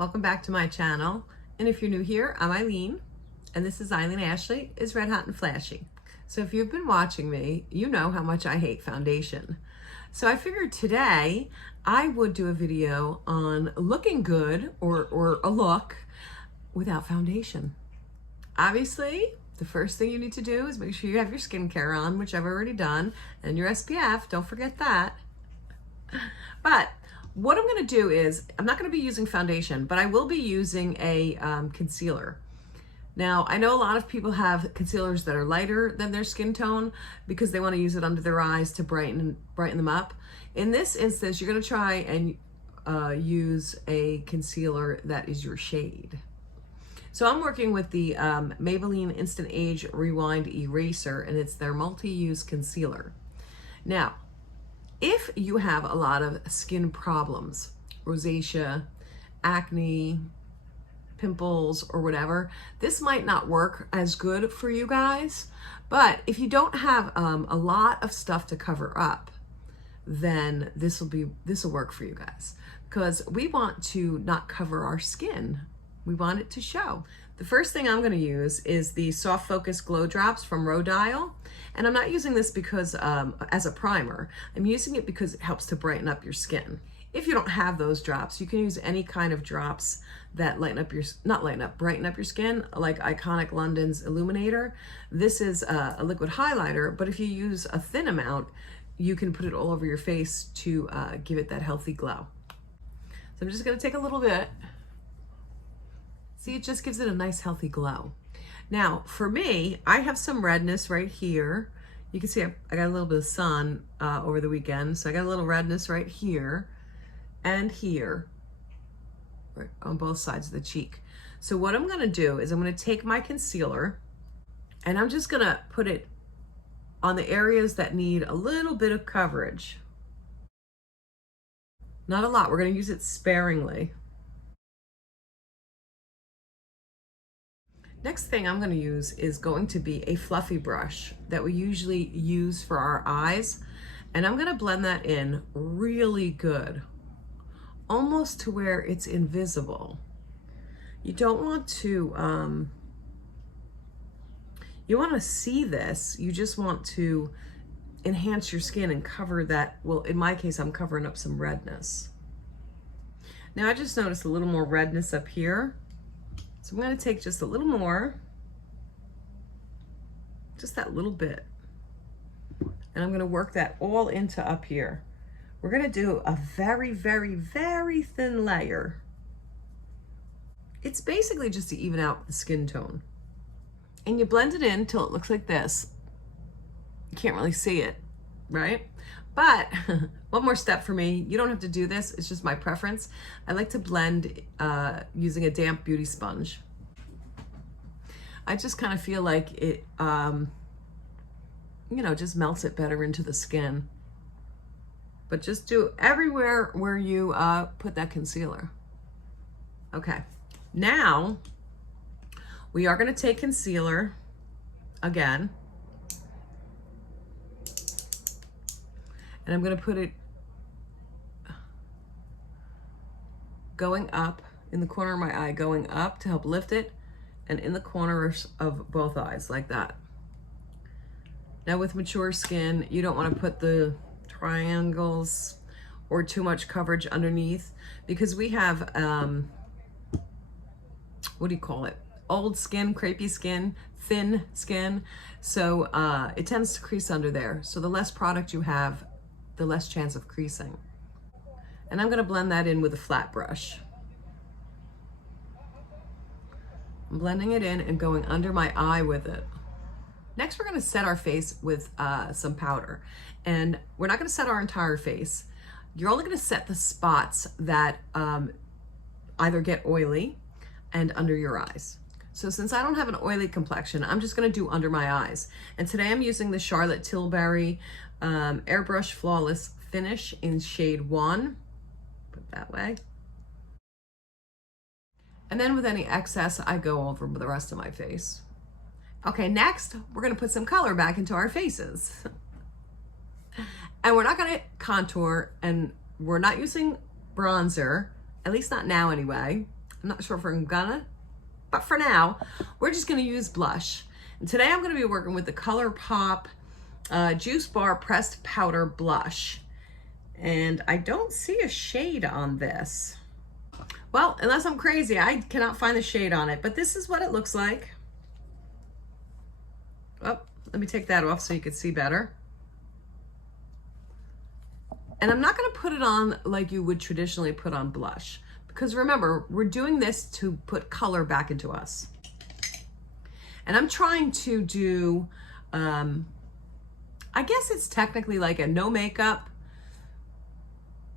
Welcome back to my channel. And if you're new here, I'm Eileen, and this is Eileen Ashley, is Red Hot and Flashy. So if you've been watching me, you know how much I hate foundation. So I figured today I would do a video on looking good or a look without foundation. Obviously, the first thing you need to do is make sure you have your skincare on, which I've already done, and your SPF, don't forget that. But what I'm gonna do is, I'm not gonna be using foundation, but I will be using a concealer. Now, I know a lot of people have concealers that are lighter than their skin tone because they wanna use it under their eyes to brighten them up. In this instance, you're gonna try and use a concealer that is your shade. So I'm working with the Maybelline Instant Age Rewind Eraser, and it's their multi-use concealer. Now, if you have a lot of skin problems, rosacea, acne, pimples, or whatever, this might not work as good for you guys. But if you don't have a lot of stuff to cover up, then this will work for you guys, because we want to not cover our skin. We want it to show. The first thing I'm going to use is the Soft Focus Glow Drops from Rodial. And I'm not using this because as a primer. I'm using it because it helps to brighten up your skin. If you don't have those drops, you can use any kind of drops that brighten up your skin, like Iconic London's Illuminator. This is a liquid highlighter, but if you use a thin amount, you can put it all over your face to give it that healthy glow. So I'm just going to take a little bit. See, it just gives it a nice healthy glow. Now, for me, I have some redness right here. You can see I got a little bit of sun over the weekend, so I got a little redness right here and here, right on both sides of the cheek. So what I'm gonna do is I'm gonna take my concealer and I'm just gonna put it on the areas that need a little bit of coverage. Not a lot, we're gonna use it sparingly. Next thing I'm going to use is going to be a fluffy brush that we usually use for our eyes. And I'm going to blend that in really good, almost to where it's invisible. You don't want to, you want to see this. You just want to enhance your skin and cover that. Well, in my case, I'm covering up some redness. Now I just noticed a little more redness up here. So I'm going to take just a little more, just that little bit, and I'm going to work that all into up here. We're going to do a very, very, very thin layer. It's basically just to even out the skin tone. And you blend it in till it looks like this. You can't really see it, right? But one more step for me. You don't have to do this. It's just my preference. I like to blend using a damp beauty sponge. I just kind of feel like it, you know, just melts it better into the skin. But just do everywhere where you put that concealer. Okay. Now, we are going to take concealer again. And I'm going to put it going up in the corner of my eye, going up to help lift it, and in the corners of both eyes, like that. Now with mature skin, you don't want to put the triangles or too much coverage underneath, because we have, what do you call it? Old skin, crepey skin, thin skin. So it tends to crease under there. So the less product you have, the less chance of creasing. And I'm going to blend that in with a flat brush. I'm blending it in and going under my eye with it. Next, we're going to set our face with some powder. And we're not going to set our entire face. You're only going to set the spots that either get oily and under your eyes. So since I don't have an oily complexion, I'm just going to do under my eyes. And today I'm using the Charlotte Tilbury Airbrush Flawless Finish in shade 1. Put it that way. And then with any excess, I go over the rest of my face. Okay, next, we're going to put some color back into our faces. And we're not going to contour, and we're not using bronzer, at least not now anyway. I'm not sure if I'm gonna, but for now, we're just gonna use blush. And today I'm gonna be working with the Colourpop Juice Bar Pressed Powder Blush. And I don't see a shade on this. Well, unless I'm crazy, I cannot find the shade on it, but this is what it looks like. Oh, let me take that off so you can see better. And I'm not gonna put it on like you would traditionally put on blush, because remember, we're doing this to put color back into us. And I'm trying to do, I guess it's technically like a no makeup.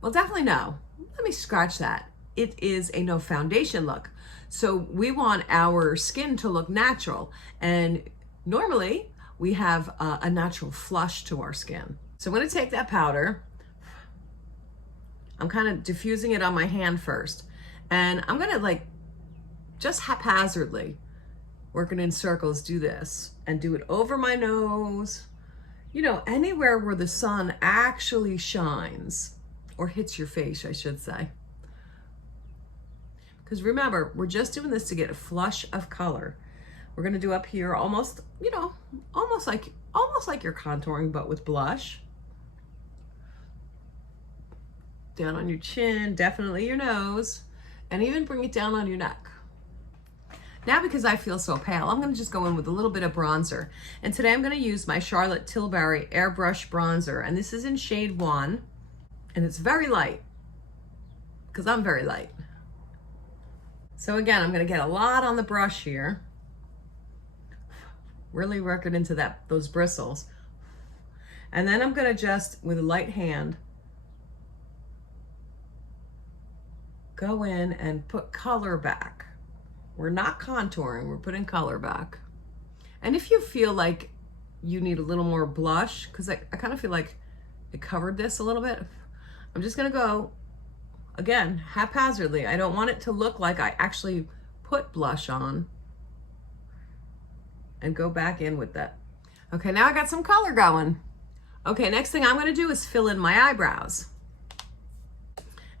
Well, definitely no. Let me scratch that. It is a no foundation look. So we want our skin to look natural. And normally we have a natural flush to our skin. So I'm gonna take that powder. I'm kind of diffusing it on my hand first. And I'm gonna like, just haphazardly, working in circles, do this. And do it over my nose. You know, anywhere where the sun actually shines. Or hits your face, I should say. Because remember, we're just doing this to get a flush of color. We're gonna do up here almost, you know, almost like you're contouring, but with blush. Down on your chin, definitely your nose, and even bring it down on your neck. Now, because I feel so pale, I'm gonna just go in with a little bit of bronzer. And today I'm gonna use my Charlotte Tilbury Airbrush Bronzer, and this is in shade 1, and it's very light, because I'm very light. So again, I'm gonna get a lot on the brush here. Really work it into those bristles. And then I'm gonna just, with a light hand, go in and put color back. We're not contouring, we're putting color back. And if you feel like you need a little more blush, because I kind of feel like it covered this a little bit, I'm just gonna go, again, haphazardly. I don't want it to look like I actually put blush on. And go back in with that. Okay, now I got some color going. Okay, next thing I'm gonna do is fill in my eyebrows.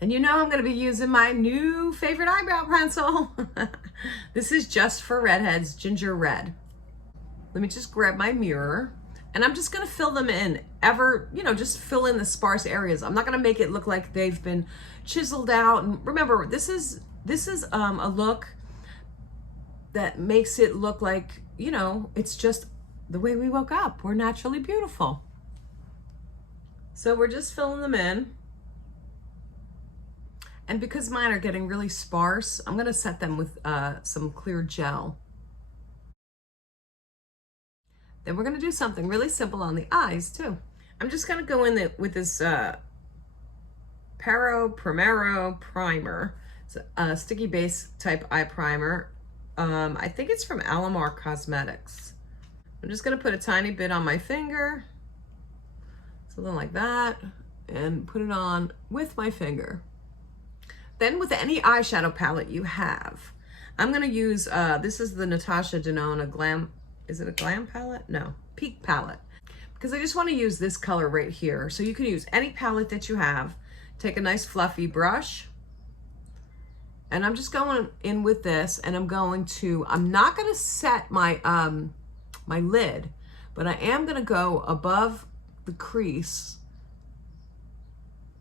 And you know I'm gonna be using my new favorite eyebrow pencil. This is just for Redheads, Ginger Red. Let me just grab my mirror, and I'm just gonna fill them in, just fill in the sparse areas. I'm not gonna make it look like they've been chiseled out. And remember, this is a look that makes it look like, you know, it's just the way we woke up. We're naturally beautiful. So we're just filling them in. And because mine are getting really sparse, I'm gonna set them with some clear gel. Then we're gonna do something really simple on the eyes too. I'm just gonna go in with this Primero primer. It's a sticky base type eye primer. I think it's from Alamar Cosmetics. I'm just gonna put a tiny bit on my finger, something like that, and put it on with my finger. Then with any eyeshadow palette you have, I'm gonna use, this is the Natasha Denona Glam, is it a Glam palette? No, Peak palette. Because I just wanna use this color right here. So you can use any palette that you have. Take a nice fluffy brush, and I'm just going in with this, and I'm not gonna set my, my lid, but I am gonna go above the crease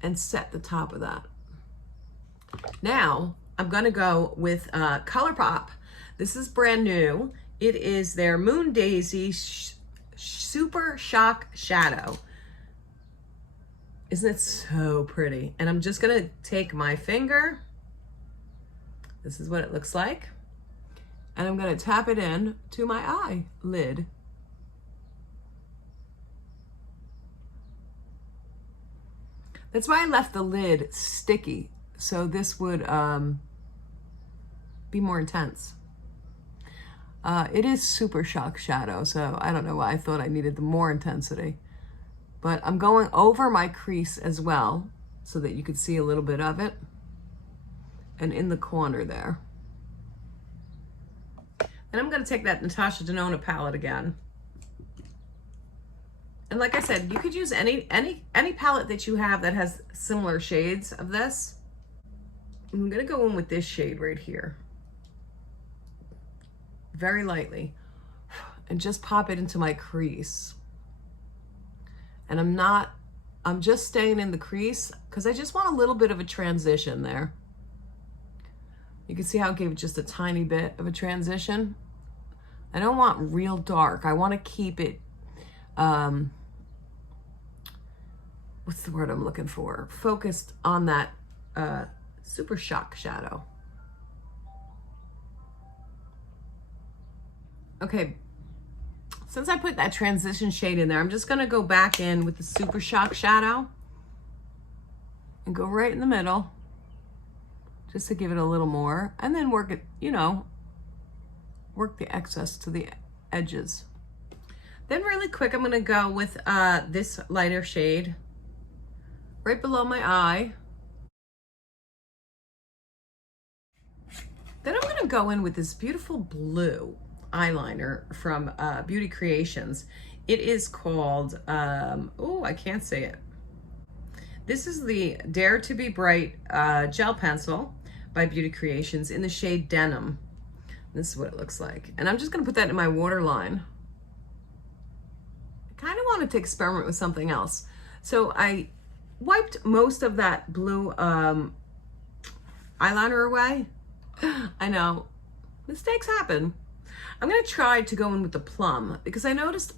and set the top of that. Now, I'm gonna go with Colourpop. This is brand new. It is their Moon Daisy Super Shock Shadow. Isn't it so pretty? And I'm just gonna take my finger. This is what it looks like. And I'm gonna tap it in to my eyelid. That's why I left the lid sticky, so this would be more intense. It is Super Shock Shadow, so I don't know why I thought I needed the more intensity. But I'm going over my crease as well, so that you could see a little bit of it. And in the corner there. And I'm gonna take that Natasha Denona palette again. And like I said, you could use any palette that you have that has similar shades of this. I'm gonna go in with this shade right here, very lightly, and just pop it into my crease. And I'm just staying in the crease because I just want a little bit of a transition there. You can see how it gave just a tiny bit of a transition. I don't want real dark. I want to keep it, what's the word I'm looking for? Focused on that super shock shadow. Okay, since I put that transition shade in there, I'm just gonna go back in with the super shock shadow and go right in the middle, just to give it a little more, and then work it, you know, work the excess to the edges. Then really quick, I'm gonna go with this lighter shade right below my eye. Then I'm gonna go in with this beautiful blue eyeliner from Beauty Creations. It is called, oh, I can't say it. This is the Dare to Be Bright gel pencil by Beauty Creations in the shade Denim. This is what it looks like. And I'm just gonna put that in my waterline. I kind of wanted to experiment with something else. So I wiped most of that blue eyeliner away. I know, mistakes happen. I'm gonna try to go in with the plum because I noticed,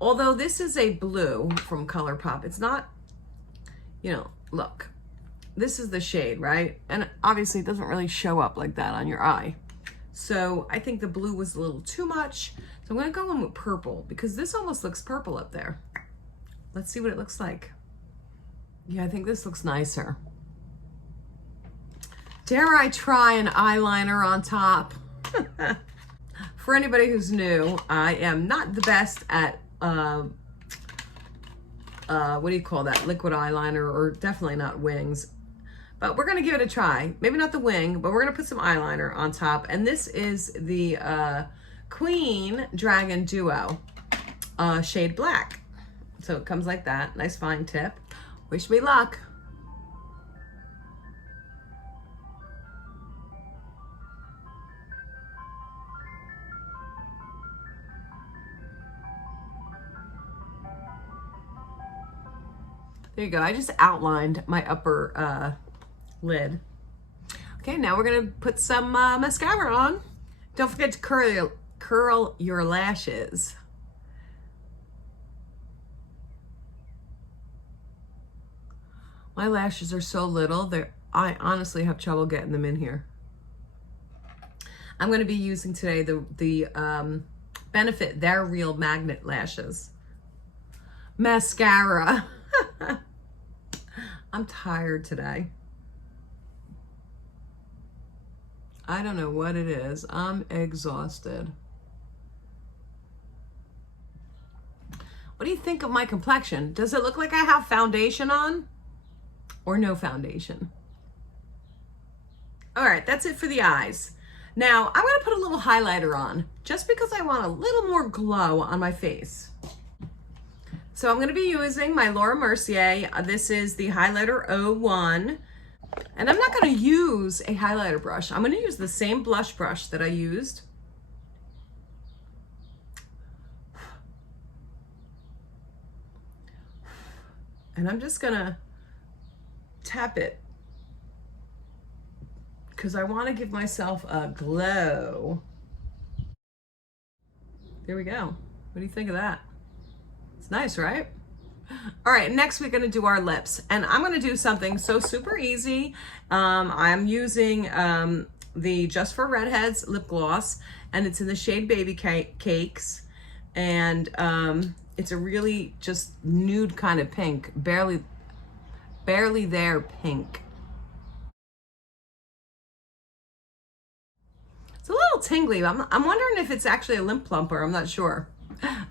although this is a blue from Colourpop, it's not, you know, look, this is the shade, right? And obviously it doesn't really show up like that on your eye. So I think the blue was a little too much. So I'm gonna go in with purple because this almost looks purple up there. Let's see what it looks like. Yeah, I think this looks nicer. Dare I try an eyeliner on top? For anybody who's new, I am not the best at, what do you call that? Liquid eyeliner, or definitely not wings. But we're gonna give it a try. Maybe not the wing, but we're gonna put some eyeliner on top. And this is the Queen Dragon Duo shade Black. So it comes like that, nice fine tip. Wish me luck. There you go. I just outlined my upper lid. Okay, now we're gonna put some mascara on. Don't forget to curl your lashes. My lashes are so little, I honestly have trouble getting them in here. I'm gonna be using today the Benefit They're Real Magnet Lashes. Mascara. I'm tired today. I don't know what it is. I'm exhausted. What do you think of my complexion? Does it look like I have foundation on or no foundation? All right, that's it for the eyes. Now I'm gonna put a little highlighter on just because I want a little more glow on my face. So I'm going to be using my Laura Mercier. This is the highlighter 01. And I'm not going to use a highlighter brush. I'm going to use the same blush brush that I used. And I'm just going to tap it because I want to give myself a glow. There we go. What do you think of that? It's nice, right? All right, next we're gonna do our lips, and I'm gonna do something so super easy. I'm using the Just for Redheads lip gloss, and it's in the shade Baby Cakes, and it's a really just nude kind of pink, barely there pink. It's a little tingly. I'm wondering if it's actually a lip plumper. I'm not sure.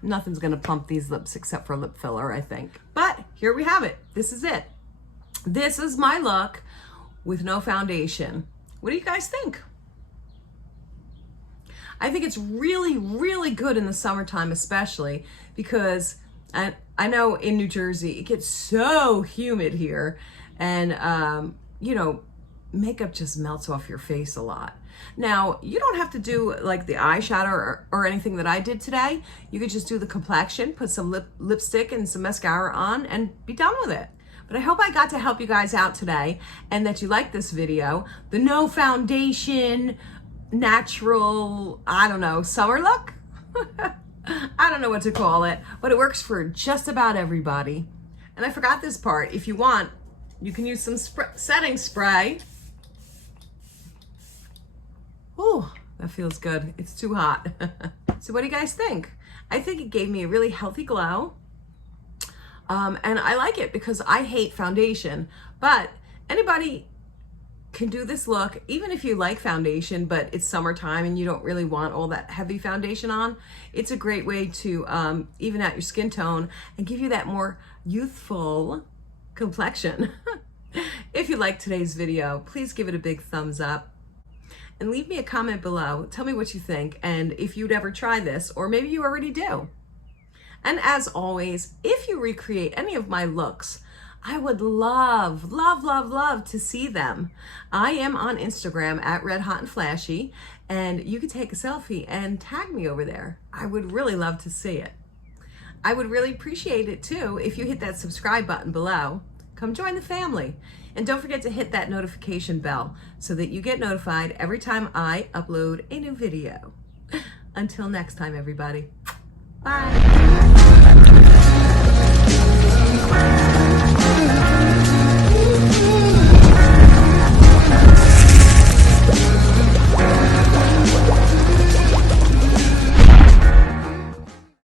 Nothing's gonna plump these lips except for lip filler, I think. But here we have it. This is it. This is my look with no foundation. What do you guys think? I think it's really, really good in the summertime, especially because I know in New Jersey, it gets so humid here. And, you know, makeup just melts off your face a lot. Now, you don't have to do like the eyeshadow or anything that I did today. You could just do the complexion, put some lipstick and some mascara on and be done with it. But I hope I got to help you guys out today and that you liked this video. The no foundation, natural, I don't know, summer look? I don't know what to call it, but it works for just about everybody. And I forgot this part. If you want, you can use some setting spray. Ooh, that feels good. It's too hot. So what do you guys think? I think it gave me a really healthy glow. And I like it because I hate foundation, but anybody can do this look, even if you like foundation, but it's summertime and you don't really want all that heavy foundation on. It's a great way to even out your skin tone and give you that more youthful complexion. If you liked today's video, please give it a big thumbs up and leave me a comment below. Tell me what you think and if you'd ever try this, or maybe you already do. And as always, if you recreate any of my looks, I would love, love, love, love to see them. I am on Instagram at redhotandflashy, and you can take a selfie and tag me over there. I would really love to see it. I would really appreciate it too if you hit that subscribe button below. Come join the family. And don't forget to hit that notification bell so that you get notified every time I upload a new video. Until next time, everybody. Bye.